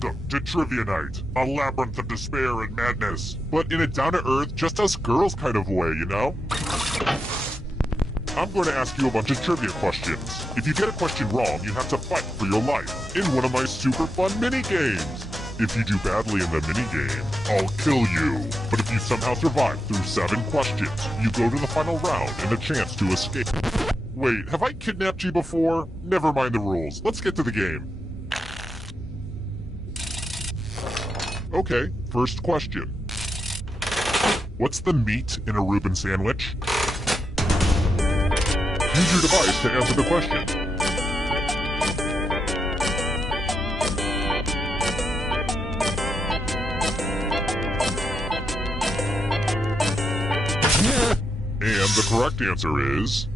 Welcome to Trivia Night, a labyrinth of despair and madness, but in a down-to-earth, just us girls kind of way, you know? I'm going to ask you a bunch of trivia questions. If you get a question wrong, you have to fight for your life in one of my super fun mini-games. If you do badly in the mini-game, I'll kill you. But if you somehow survive through 7 questions, you go to the final round and a chance to escape. Wait, have I kidnapped you before? Never mind the rules. Let's get to the game. Okay, first question. What's the meat in a Reuben sandwich? Use your device to answer the question. And the correct answer is...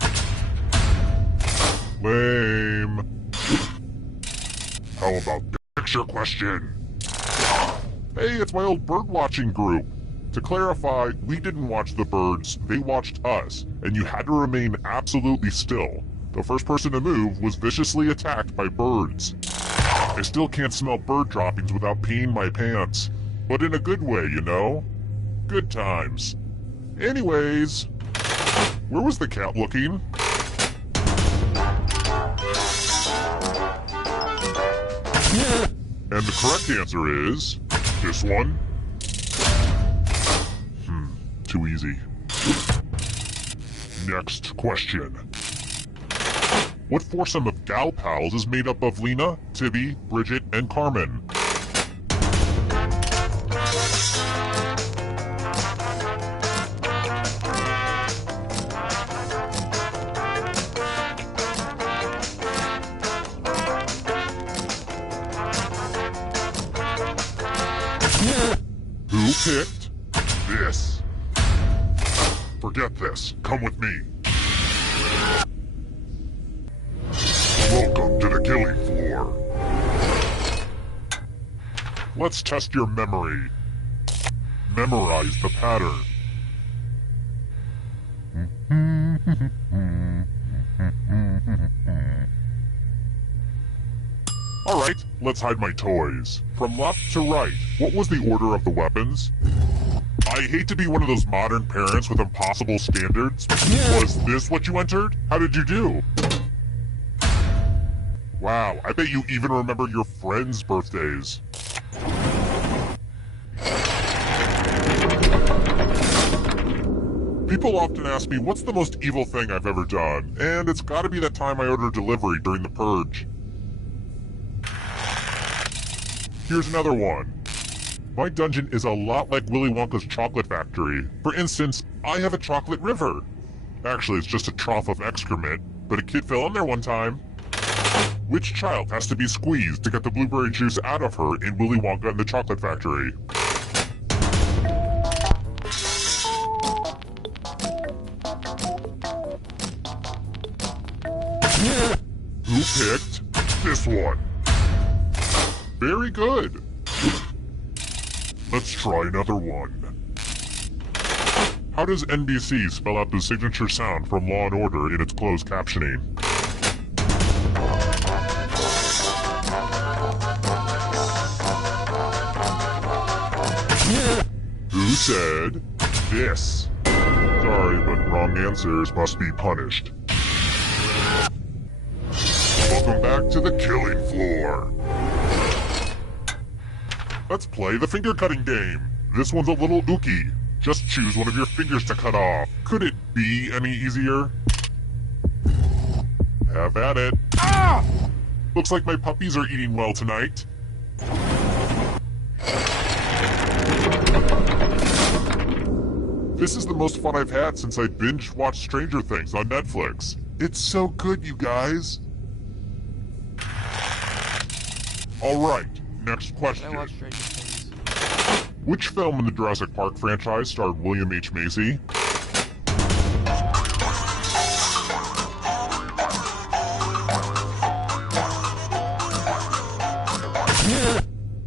lame. How about picture question? Hey, it's my old bird-watching group. To clarify, we didn't watch the birds, they watched us, and you had to remain absolutely still. The first person to move was viciously attacked by birds. I still can't smell bird droppings without peeing my pants. But in a good way, you know? Good times. Anyways, where was the cat looking? And the correct answer is... this one? Too easy. Next question. What foursome of gal pals is made up of Lena, Tibby, Bridget, and Carmen? Who picked this? Forget this. Come with me. Welcome to the killing floor. Let's test your memory. Memorize the pattern. Alright, let's hide my toys. From left to right, what was the order of the weapons? I hate to be one of those modern parents with impossible standards. Was this what you entered? How did you do? Wow, I bet you even remember your friends' birthdays. People often ask me what's the most evil thing I've ever done, and it's gotta be that time I ordered delivery during the purge. Here's another one. My dungeon is a lot like Willy Wonka's chocolate factory. For instance, I have a chocolate river. Actually, it's just a trough of excrement, but a kid fell in there one time. Which child has to be squeezed to get the blueberry juice out of her in Willy Wonka and the Chocolate Factory? Who picked this one? Very good. Let's try another one. How does NBC spell out the signature sound from Law & Order in its closed captioning? Who said this? Sorry, but wrong answers must be punished. Welcome back to the killing floor. Let's play the finger-cutting game. This one's a little ooky. Just choose one of your fingers to cut off. Could it be any easier? Have at it. Ah! Looks like my puppies are eating well tonight. This is the most fun I've had since I binge-watched Stranger Things on Netflix. It's so good, you guys. Alright, next question. Which film in the Jurassic Park franchise starred William H. Macy?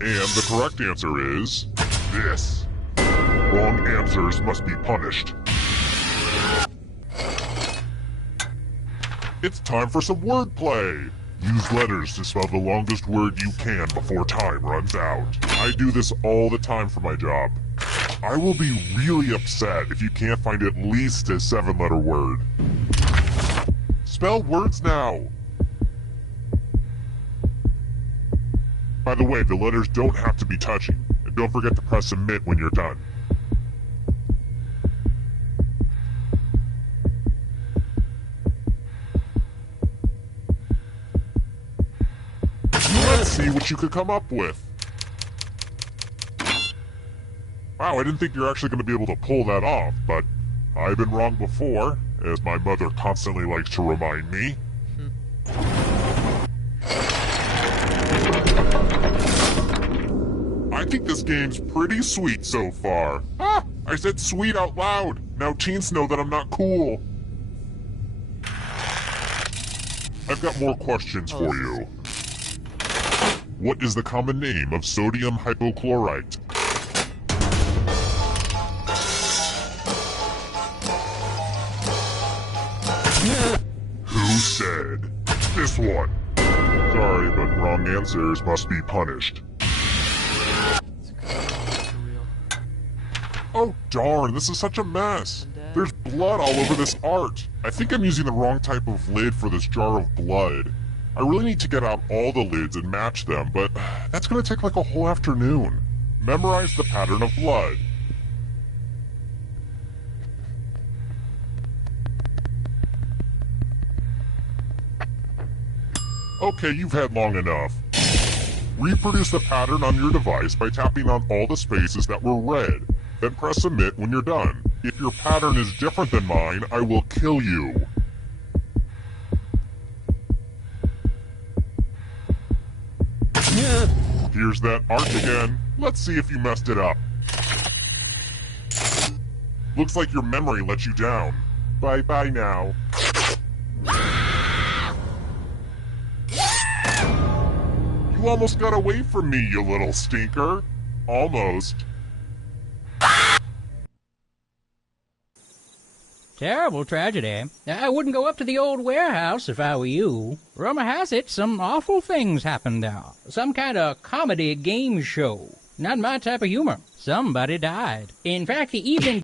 And the correct answer is... this. Wrong answers must be punished. It's time for some wordplay. Use letters to spell the longest word you can before time runs out. I do this all the time for my job. I will be really upset if you can't find at least a 7-letter word. Spell words now! By the way, the letters don't have to be touching, and don't forget to press submit when you're done. Let's see what you could come up with. Wow, I didn't think you're actually going to be able to pull that off, but I've been wrong before, as my mother constantly likes to remind me. I think this game's pretty sweet so far. Ah! I said sweet out loud. Now teens know that I'm not cool. I've got more questions for you. What is the common name of sodium hypochlorite? Who said? This one. Sorry, but wrong answers must be punished. Oh darn, this is such a mess. There's blood all over this art. I think I'm using the wrong type of lid for this jar of blood. I really need to get out all the lids and match them, but that's gonna take like a whole afternoon. Memorize the pattern of blood. Okay, you've had long enough. Reproduce the pattern on your device by tapping on all the spaces that were red. Then press submit when you're done. If your pattern is different than mine, I will kill you. Here's that art again. Let's see if you messed it up. Looks like your memory let you down. Bye-bye now. You almost got away from me, you little stinker. Almost. Terrible tragedy. I wouldn't go up to the old warehouse if I were you. Rumor has it some awful things happened there. Some kind of comedy game show. Not my type of humor. Somebody died. In fact, the evening...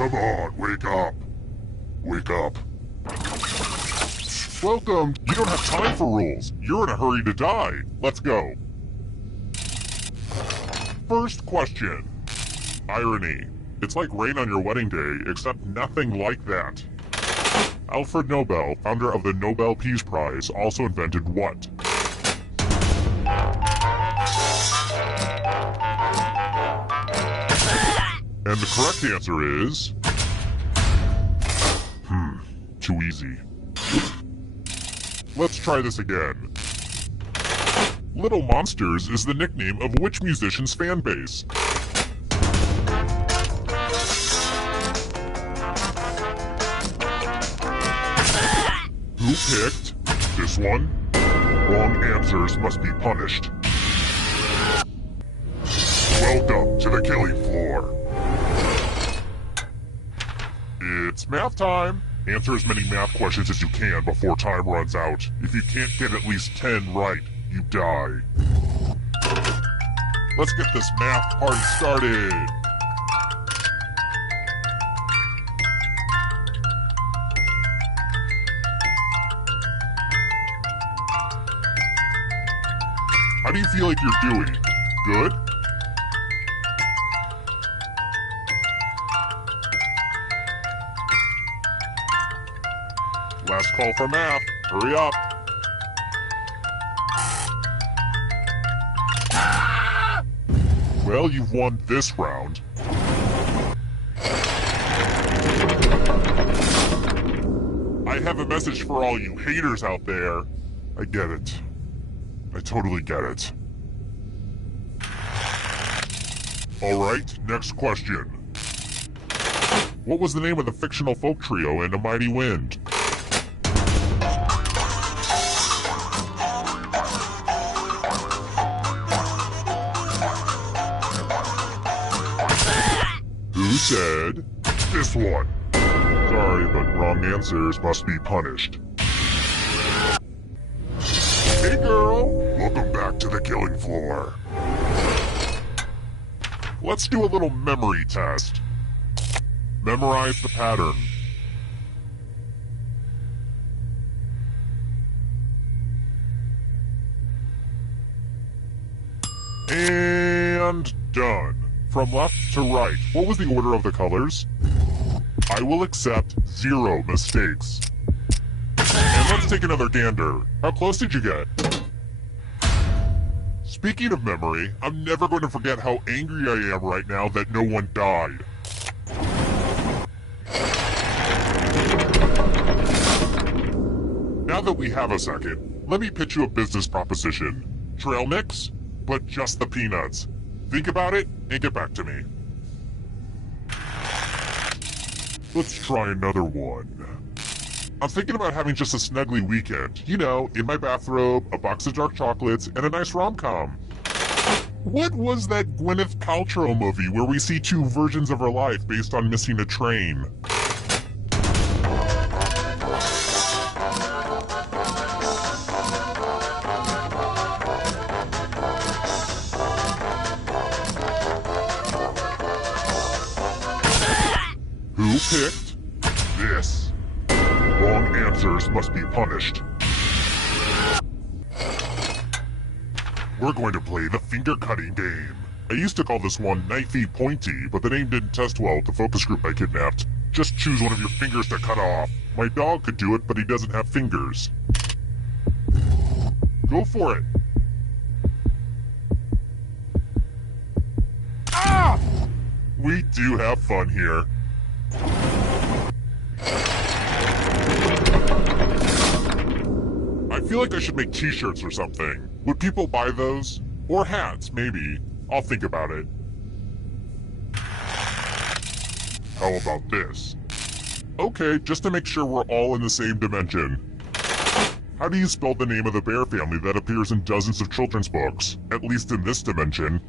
Come on, wake up. Wake up. Welcome. You don't have time for rules. You're in a hurry to die. Let's go. First question. Irony. It's like rain on your wedding day, except nothing like that. Alfred Nobel, founder of the Nobel Peace Prize, also invented what? And the correct answer is... too easy. Let's try this again. Little Monsters is the nickname of which musician's fan base? Who picked this one? Wrong answers must be punished. Welcome to the killing floor. It's math time. Answer as many math questions as you can before time runs out. If you can't get at least 10 right, you die. Let's get this math party started. How do you feel like you're doing? Good? Last call for math. Hurry up. Well, you've won this round. I have a message for all you haters out there. I get it. I totally get it. Alright, next question. What was the name of the fictional folk trio in A Mighty Wind? Who said this one? Sorry, but wrong answers must be punished. Hey girl, welcome back to the killing floor. Let's do a little memory test. Memorize the pattern. And done. From left to right, what was the order of the colors? I will accept 0 mistakes. And let's take another gander. How close did you get? Speaking of memory, I'm never going to forget how angry I am right now that no one died. Now that we have a second, let me pitch you a business proposition. Trail mix, but just the peanuts. Think about it and get back to me. Let's try another one. I'm thinking about having just a snuggly weekend. You know, in my bathrobe, a box of dark chocolates, and a nice rom-com. What was that Gwyneth Paltrow movie where we see 2 versions of her life based on missing a train? Who picked this? Wrong answers must be punished. We're going to play the finger-cutting game. I used to call this one Knifey Pointy, but the name didn't test well with the focus group I kidnapped. Just choose one of your fingers to cut off. My dog could do it, but he doesn't have fingers. Go for it. Ah! We do have fun here. I feel like I should make t-shirts or something. Would people buy those? Or hats, maybe. I'll think about it. How about this? Okay, just to make sure we're all in the same dimension. How do you spell the name of the bear family that appears in dozens of children's books? At least in this dimension.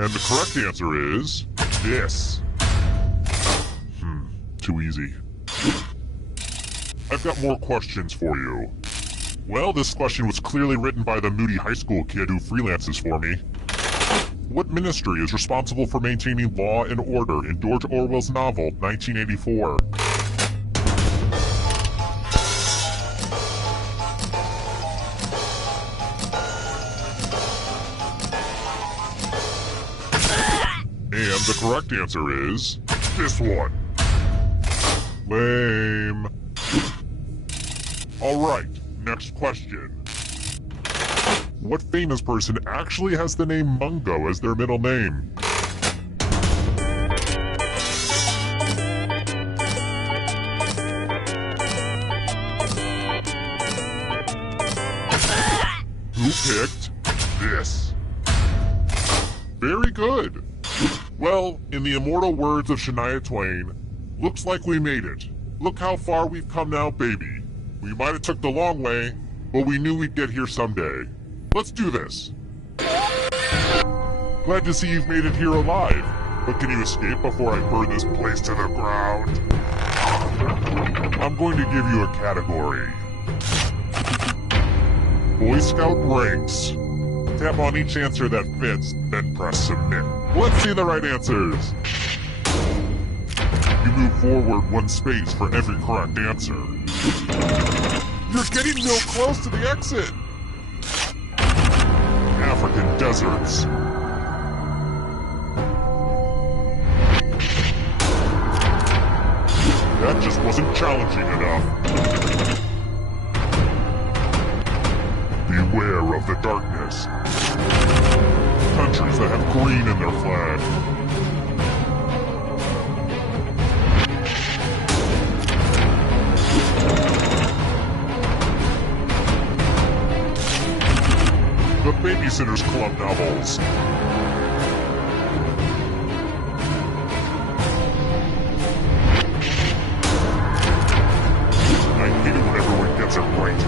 And the correct answer is this. Too easy. I've got more questions for you. Well, this question was clearly written by the moody high school kid who freelances for me. What ministry is responsible for maintaining law and order in George Orwell's novel, 1984? And the correct answer is this one. Lame. Alright, next question. What famous person actually has the name Mungo as their middle name? Who picked this? Very good. Well, in the immortal words of Shania Twain, looks like we made it. Look how far we've come now, baby. We might have took the long way, but we knew we'd get here someday. Let's do this. Glad to see you've made it here alive, but can you escape before I burn this place to the ground? I'm going to give you a category. Boy Scout ranks. Tap on each answer that fits, then press submit. Let's see the right answers. You move forward one space for every correct answer. You're getting real close to the exit. African deserts. That just wasn't challenging enough. Beware of the darkness. Countries that have green in their flag. The Babysitter's Club novels. I hate it when everyone gets it right.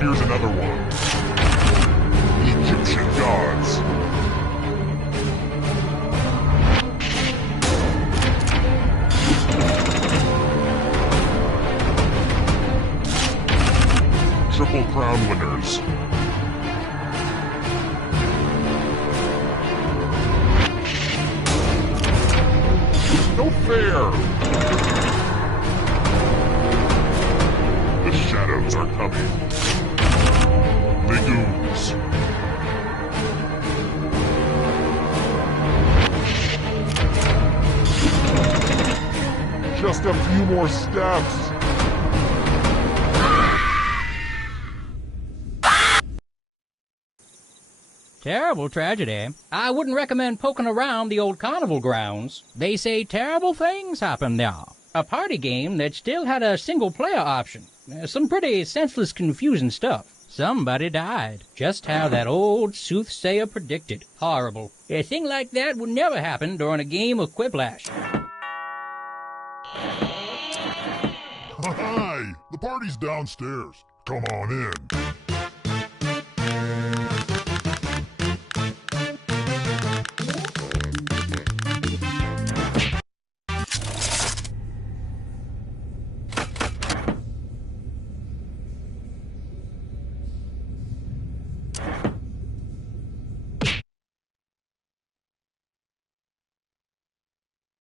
Here's another one. Egyptian gods. Triple Crown winners. No fair! The shadows are coming. Legumes. Just a few more steps. Terrible tragedy. I wouldn't recommend poking around the old carnival grounds. They say terrible things happen there. A party game that still had a single-player option. Some pretty senseless, confusing stuff. Somebody died. Just how that old soothsayer predicted. Horrible. A thing like that would never happen during a game of Quiplash. Hi! The party's downstairs. Come on in.